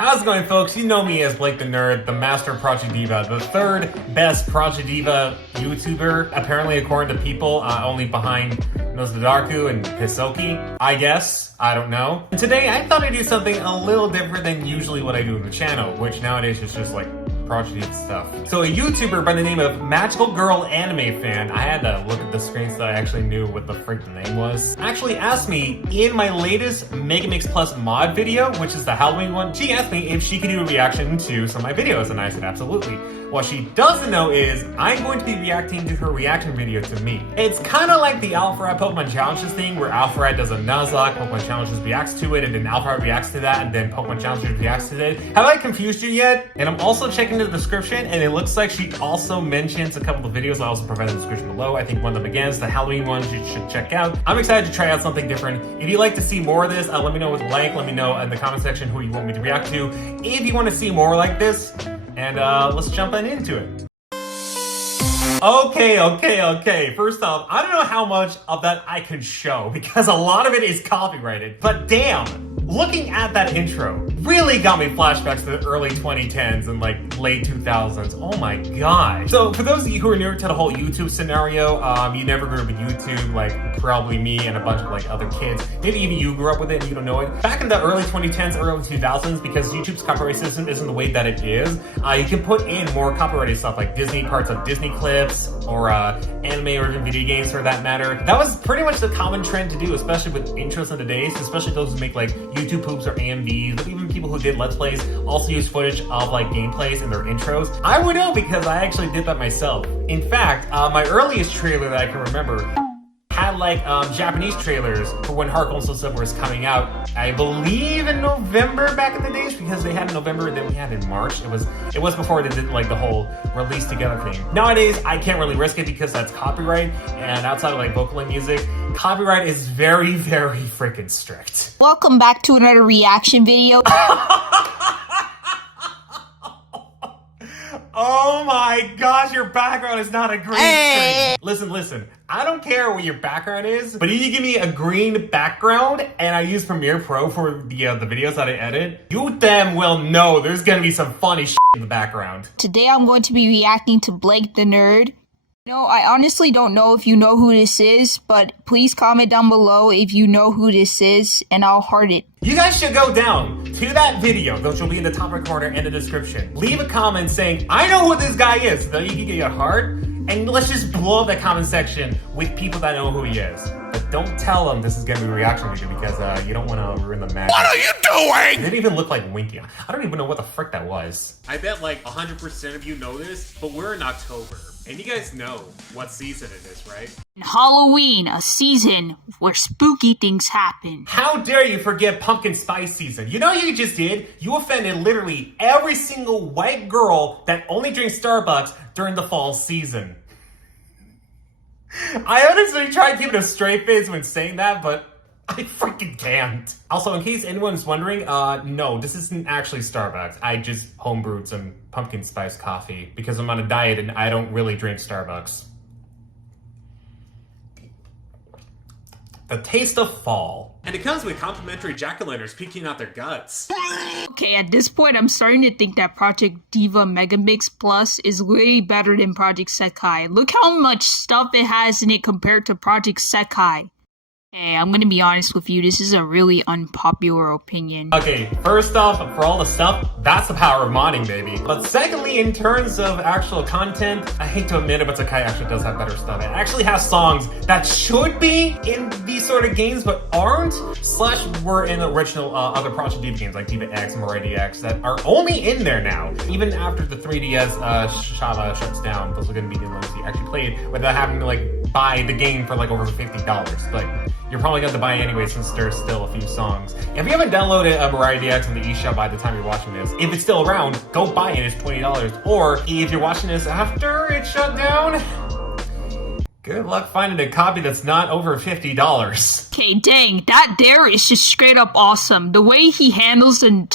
How's it going, folks? You know me as Blake the Nerd, the master of Project Diva, the third best Project Diva YouTuber, apparently according to people, only behind Nosdadarku and Hisoki, I guess. I don't know. And today I thought I'd do something a little different than usually what I do on the channel, which nowadays is just like Project Diva stuff. So a YouTuber by the name of Magical Girl Anime Fan, I had to look at the screen so I actually knew what the frick the name was, actually asked me in my latest Megamix Plus mod video, which is the Halloween one, she asked me if she could do a reaction to some of my videos, and I said absolutely. What she doesn't know is I'm going to be reacting to her reaction video to me. It's kind of like the Alpharad Pokemon Challenges thing, where Alpharad does a Nuzlocke, Pokemon Challenges reacts to it, and then Alpharad reacts to that, and then Pokemon Challenges reacts to it. Have I confused you yet? And I'm also checking the description, and it looks like she also mentions a couple of videos I also provided in the description below. I think one of them again is the Halloween one you should check out. I'm excited to try out something different. If you'd like to see more of this, let me know with a like. Let me know in the comment section who you want me to react to. If you want to see more like this, and let's jump on into it. Okay. First off, I don't know how much of that I could show because a lot of it is copyrighted, but damn, looking at that intro really got me flashbacks to the early 2010s and like late 2000s. Oh my gosh. So for those of you who are new to the whole YouTube scenario, you never grew up with YouTube, like probably me and a bunch of like other kids. Maybe even you grew up with it and you don't know it. Back in the early 2010s, early 2000s, because YouTube's copyright system isn't the way that it is, you can put in more copyrighted stuff like Disney parts of Disney clips or anime or even video games for that matter. That was pretty much the common trend to do, especially with intros in the days, especially those who make like YouTube poops or AMVs, even people who did Let's Plays also use footage of like gameplays in their intros. I would know because I actually did that myself. In fact, my earliest trailer that I can remember had like Japanese trailers for when Heart Gold Soul Silver was coming out. I believe in November back in the days, because they had in November and then we had in March. It was before they did like the whole release together thing. Nowadays, I can't really risk it because that's copyright, and outside of like vocal and music, copyright is very, very freaking strict. Welcome back to another reaction video. Oh my gosh, your background is not a green screen. Listen, I don't care what your background is, but if you give me a green background and I use Premiere Pro for the videos that I edit, you damn well know there's gonna be some funny shit in the background. Today I'm going to be reacting to Blake the Nerd. No, I honestly don't know if you know who this is, but please comment down below if you know who this is, and I'll heart it. You guys should go down to that video, which will be in the top right corner and the description. Leave a comment saying, I know who this guy is, so you can get your heart, and let's just blow up that comment section with people that know who he is. But don't tell them this is gonna be a reaction video because you don't want to ruin the magic. What are you doing? It didn't even look like Winky. I don't even know what the frick that was. I bet like 100% of you know this, but we're in October. And you guys know what season it is, right? Halloween, a season where spooky things happen. How dare you forget pumpkin spice season? You know what you just did? You offended literally every single white girl that only drinks Starbucks during the fall season. I honestly tried keeping a straight face when saying that, but I freaking can't. Also, in case anyone's wondering, no, this isn't actually Starbucks. I just homebrewed some pumpkin spice coffee because I'm on a diet and I don't really drink Starbucks. The taste of fall. And it comes with complimentary jack-o'-lanterns peeking out their guts. Okay, at this point, I'm starting to think that Project Diva Megamix Plus is way better than Project Sekai. Look how much stuff it has in it compared to Project Sekai. Hey, I'm gonna be honest with you, this is a really unpopular opinion. Okay, first off, for all the stuff, that's the power of modding, baby. But secondly, in terms of actual content, I hate to admit it, but Sakai actually does have better stuff. It actually has songs that should be in these sort of games, but aren't, slash were in the original other Project Diva games, like Diva X and Variety X, that are only in there now. Even after the 3DS shuts down, those are gonna be the ones you actually played without having to like buy the game for like over $50. Like, you're probably going to buy it anyway since there's still a few songs. If you haven't downloaded Variety X on the eShop by the time you're watching this, if it's still around, go buy it. It's $20. Or if you're watching this after it shut down, good luck finding a copy that's not over $50. Okay, dang, that there is just straight up awesome. The way he handles the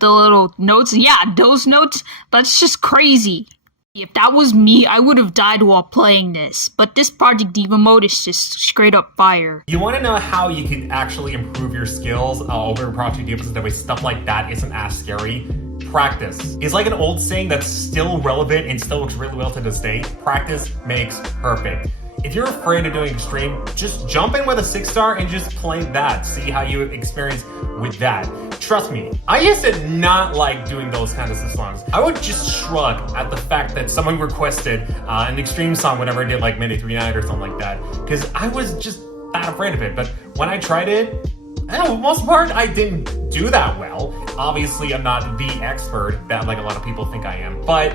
little notes, yeah, those notes, that's just crazy. If that was me, I would have died while playing this, but this Project Diva mode is just straight up fire. You want to know how you can actually improve your skills over Project Diva so that way stuff like that isn't as scary? Practice. It's like an old saying that's still relevant and still works really well to this day. Practice makes perfect. If you're afraid of doing extreme, just jump in with a 6-star and just play that. See how you experience with that. Trust me, I used to not like doing those kinds of songs. I would just shrug at the fact that someone requested an extreme song whenever I did like Minute 3 Night or something like that, because I was just that afraid of it. But when I tried it, for the most part, I didn't do that well. Obviously, I'm not the expert that like a lot of people think I am, but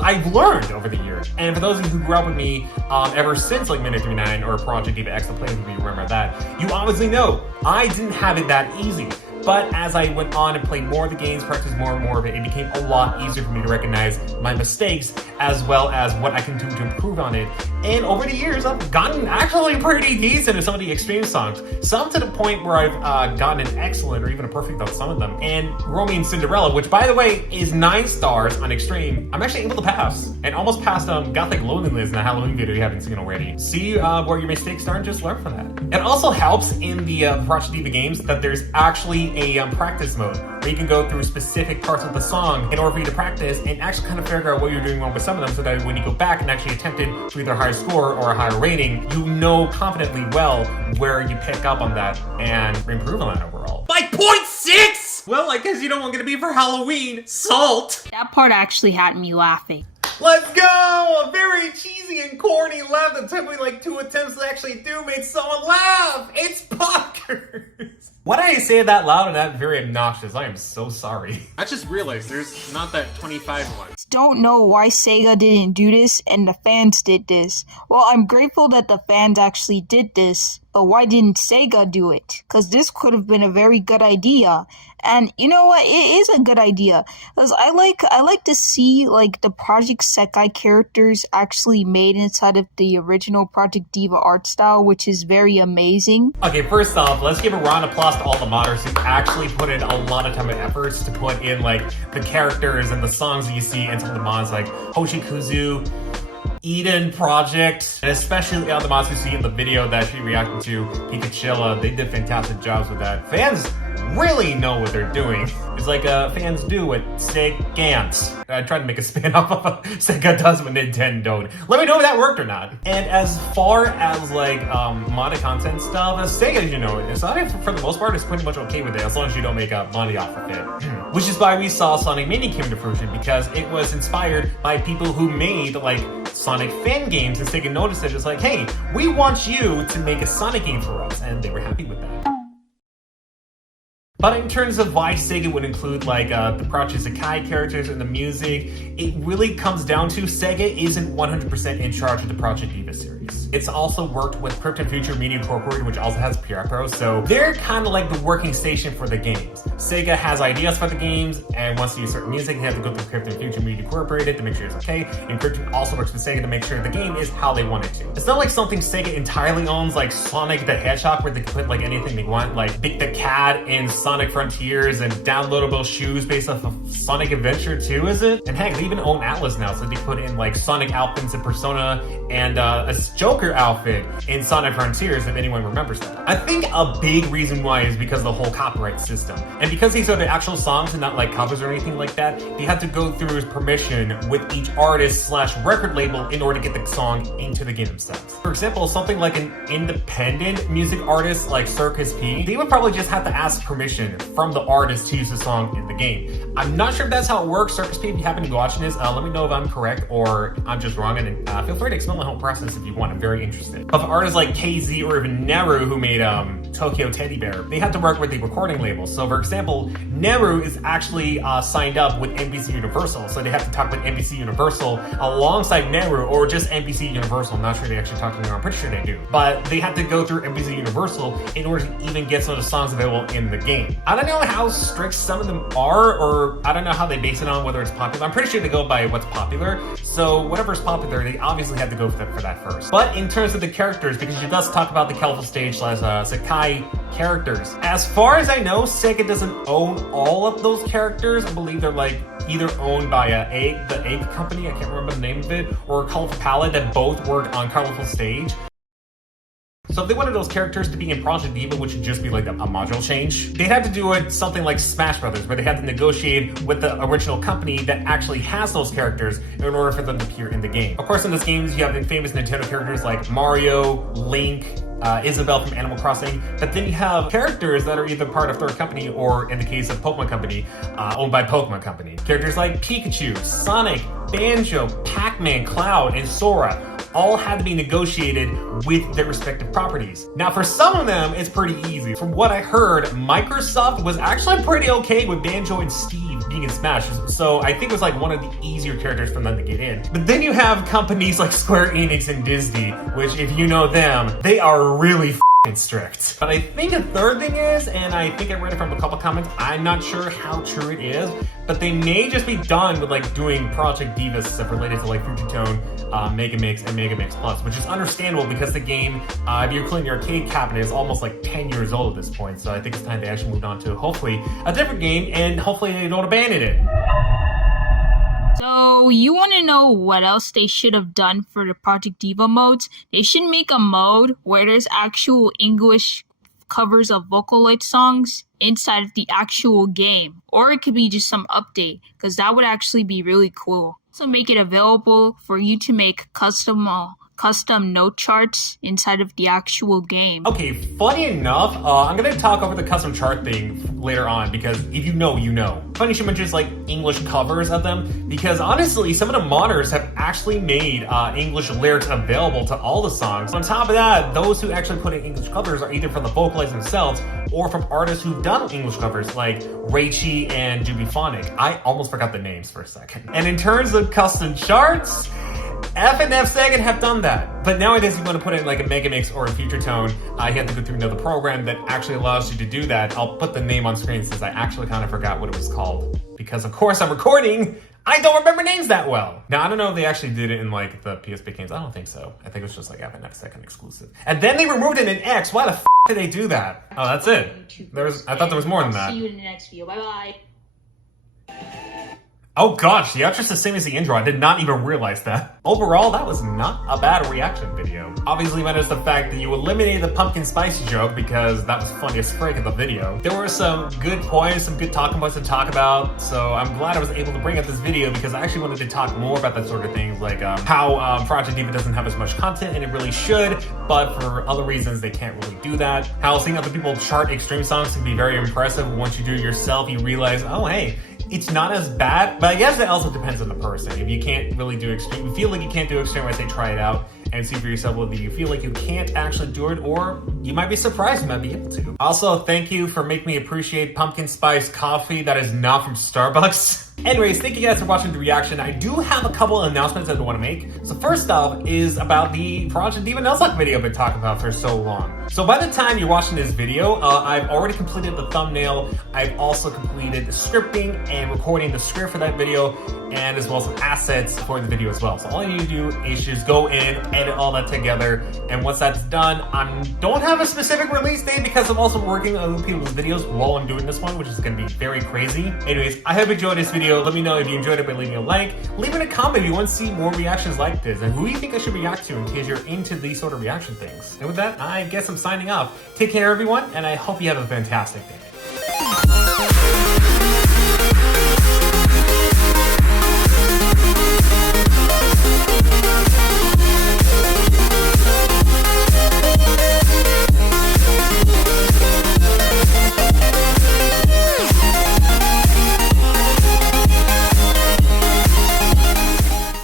I've learned over the years. And for those of you who grew up with me ever since like Minute 39 or Project Diva X, the players, if you remember that, you obviously know I didn't have it that easy. But as I went on and played more of the games, practiced more and more of it, it became a lot easier for me to recognize my mistakes as well as what I can do to improve on it. And over the years, I've gotten actually pretty decent at some of the extreme songs. Some to the point where I've gotten an excellent or even a perfect on some of them. And Romeo and Cinderella, which by the way is 9 stars on extreme, I'm actually able to pass. And almost passed Gothic Loneliness in the Halloween video you haven't seen already. See where your mistakes are and just learn from that. It also helps in the Project Diva games that there's actually a practice mode where you can go through specific parts of the song in order for you to practice and actually kind of figure out what you're doing wrong with some of them, so that when you go back and actually attempt it to either a higher score or a higher rating, you know confidently well where you pick up on that and improve on that overall. By 0.6! Well, I guess you don't want it to be for Halloween. Salt! That part actually had me laughing. Let's go! A very cheesy and corny laugh that took me like 2 attempts to actually do made someone laugh! It's Pockers! Why did I say it that loud and that very obnoxious? I am so sorry. I just realized there's not that 25 one. Don't know why Sega didn't do this and the fans did this. Well, I'm grateful that the fans actually did this, but why didn't Sega do it? Because this could have been a very good idea. And you know what? It is a good idea. Because I like to see like the Project Sekai characters actually made inside of the original Project Diva art style, which is very amazing. Okay, first off, let's give a round of applause to all the modders who actually put in a lot of time and efforts to put in like the characters and the songs that you see in some of the mods like Hoshikuzu, Eden Project, and especially the mods you see in the video that she reacted to, Pikachu. They did fantastic jobs with that. Fans really know what they're doing. It's like fans do what Sega I tried to make a spin-off of what Sega does with Nintendo. Let me know if that worked or not. And as far as like modded content stuff, Sega, you know, Sonic for the most part is pretty much okay with it as long as you don't make money off of it. Which is why we saw Sonic Mini came to fruition, because it was inspired by people who made like Sonic fan games, and Sega noticed it, just like, hey, we want you to make a Sonic game for us, and they were happy with that. But in terms of why Sega would include like the Project Sekai characters and the music, it really comes down to Sega isn't 100% in charge of the Project Diva series. It's also worked with Krypton Future Media Incorporated, which also has PR Pro, so they're kind of like the working station for the games. Sega has ideas for the games, and once you use certain music, you have to go through Krypton Future Media Incorporated to make sure it's okay, and Krypton also works with Sega to make sure the game is how they want it to. It's not like something Sega entirely owns, like Sonic the Hedgehog, where they can put like anything they want, like Big the Cat in Sonic Frontiers and downloadable shoes based off of Sonic Adventure 2, is it? And heck, they even own Atlas now, so they put in like Sonic outfits in Persona and a Joker outfit in Sonic Frontiers, if anyone remembers that. I think a big reason why is because of the whole copyright system. And because these are the actual songs and not like covers or anything like that, they have to go through permission with each artist / record label in order to get the song into the game themselves. For example, something like an independent music artist like Circus P, they would probably just have to ask permission from the artist to use the song in the game. I'm not sure if that's how it works. Circus P, if you happen to be watching this, let me know if I'm correct or I'm just wrong, and feel free to explain the whole process if you want. I'm very interested. But for artists like KZ or even Neru, who made Tokyo Teddy Bear, they have to work with the recording label. So for example, Neru is actually signed up with NBC Universal, so they have to talk with NBC Universal alongside Neru, or just NBC Universal. I'm not sure they actually talk to them. I'm pretty sure they do. But they have to go through NBC Universal in order to even get some of the songs available in the game. I don't know how strict some of them are, or I don't know how they base it on whether it's popular. I'm pretty sure they go by what's popular. So whatever's popular, they obviously have to go for that first. But in terms of the characters, because you does talk about the Kelpal Stage / Sekai characters. As far as I know, Sega doesn't own all of those characters. I believe they're like either owned by the Egg Company, I can't remember the name of it, or Colorful Palette that both worked on Colorful Stage. So if they wanted those characters to be in Project Diva, which would just be like a module change, they had to do it something like Smash Brothers, where they had to negotiate with the original company that actually has those characters in order for them to appear in the game. Of course, in those games, you have the famous Nintendo characters like Mario, Link, Isabelle from Animal Crossing, but then you have characters that are either part of third company or, in the case of Pokemon Company, owned by Pokemon Company. Characters like Pikachu, Sonic, Banjo, Pac-Man, Cloud, and Sora all had to be negotiated with their respective properties. Now, for some of them, it's pretty easy. From what I heard, Microsoft was actually pretty okay with Banjo and Steve being in Smash, so I think it was like one of the easier characters for them to get in. But then you have companies like Square Enix and Disney, which, if you know them, they are really strict. But I think a third thing is, and I think I read it from a couple comments, I'm not sure how true it is, but they may just be done with like doing Project Diva stuff related to like Future Tone, Mega Mix, and Mega Mix Plus, which is understandable because the game, if you're including your arcade cabinet, is almost like 10 years old at this point. So I think it's time they actually moved on to hopefully a different game, and hopefully they don't abandon it. So, you want to know what else they should have done for the Project Diva modes? They should make a mode where there's actual English covers of Vocaloid songs inside of the actual game. Or it could be just some update, because that would actually be really cool. So make it available for you to make custom note charts inside of the actual game. Okay, funny enough, I'm gonna talk over the custom chart thing later on, because if you know, you know. Funny you should mention just like English covers of them, because honestly, some of the modders have actually made English lyrics available to all the songs. On top of that, those who actually put in English covers are either from the vocalists themselves or from artists who've done English covers like Reichi and Jubiphonic. I almost forgot the names for a second. And in terms of custom charts, FNF Sega have done that. But nowadays, if you want to put it in like a Mega Mix or a Future Tone, you have to go through another program that actually allows you to do that. I'll put the name on screen since I actually kind of forgot what it was called. Because of course I'm recording, I don't remember names that well. Now, I don't know if they actually did it in like the PSP games. I don't think so. I think it was just like FNF Second exclusive. And then they removed it in X. Why the f did they do that? Oh, that's it. I thought there was more than that. See you in the next video. Bye-bye. Oh gosh, the outro's the same as the intro. I did not even realize that. Overall, that was not a bad reaction video. Obviously, minus the fact that you eliminated the pumpkin spicy joke because that was funny as frick in the video. There were some good points, some good talking points to talk about, so I'm glad I was able to bring up this video because I actually wanted to talk more about that sort of things, like how Project Diva doesn't have as much content, and it really should, but for other reasons, they can't really do that. How seeing other people chart extreme songs can be very impressive. Once you do it yourself, you realize, oh hey, it's not as bad, but I guess it also depends on the person. If you can't really do extreme, you feel like you can't do extreme, I say try it out and see for yourself whether you feel like you can't actually do it, or you might be surprised you might be able to. Also, thank you for making me appreciate pumpkin spice coffee that is not from Starbucks. Anyways, thank you guys for watching the reaction. I do have a couple of announcements I want to make. So first off is about the Project Diva Nuzlocke video I've been talking about for so long. So by the time you're watching this video, I've already completed the thumbnail. I've also completed the scripting and recording the script for that video, and as well as some assets for the video as well. So all you need to do is just go in, edit all that together, and once that's done, I don't have a specific release date because I'm also working on other people's videos while I'm doing this one, which is going to be very crazy. Anyways, I hope you enjoyed this video. Let me know if you enjoyed it by leaving a like. Leave in a comment if you want to see more reactions like this, and who you think I should react to in case you're into these sort of reaction things. And with that, I guess I'm signing off. Take care, everyone, and I hope you have a fantastic day.